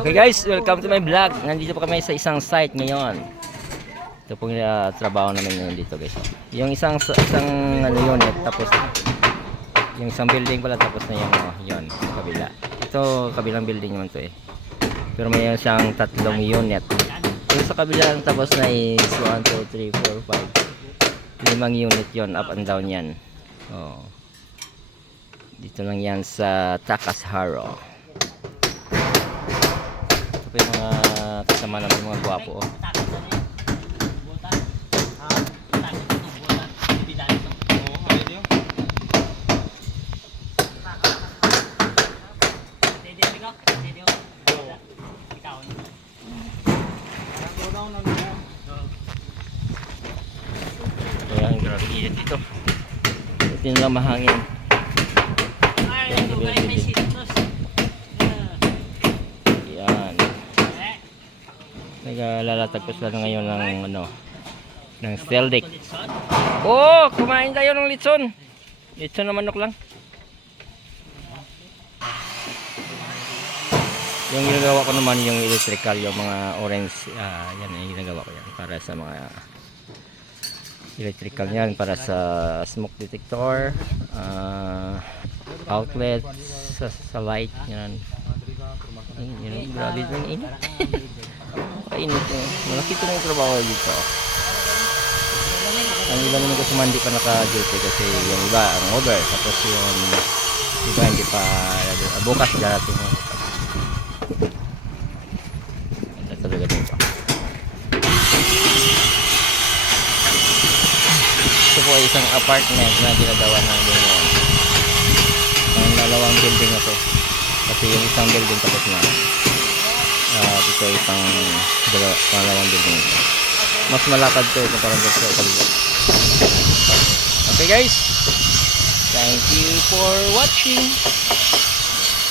Okay guys, welcome to my vlog. Nandito pa kami sa isang site ngayon. Ito pong trabaho namin ngayon dito guys. Yung isang ano unit, tapos yung isang building pala, tapos na yung yun, sa kabila. Ito kabilang building naman to eh. Pero may siyang tatlong unit. Yung sa kabila tapos na is 1, 2, 3, 4, 5. 5 unit yon, up and down yan. Oh. Dito lang yan sa Takasharo. Ito pa yung mga kasama namin, mga gwapo. Oh. Ayan, grabe init dito. Ito yung lang mahangin. Ayan. Naglalatag pa sila ngayon ng ano, ng steeldeck. Oh, kumain tayo ng litson. Litson na manok lang. Yung ginagawa ko naman yung electrical, yung mga orange, yan yung ginagawa ko yan para sa mga electrical yan, para sa smoke detector, outlet, sa light, yan. Yun, grabe yung init. Kainit yun. Malaki ito yung trabaho dito. Ang iba naman kasi hindi pa naka-duty kasi yung iba ang over, tapos yung iba hindi pa bukas darating mo. Talaga dito. Ito po ay isang apartment na ginagawa namin ngayon. Ang dalawang building na to. Kasi yung isang building tapos na. Dito isang dalawang building ito. Mas malakad to ito parang sa kabila. Okay guys, thank you for watching.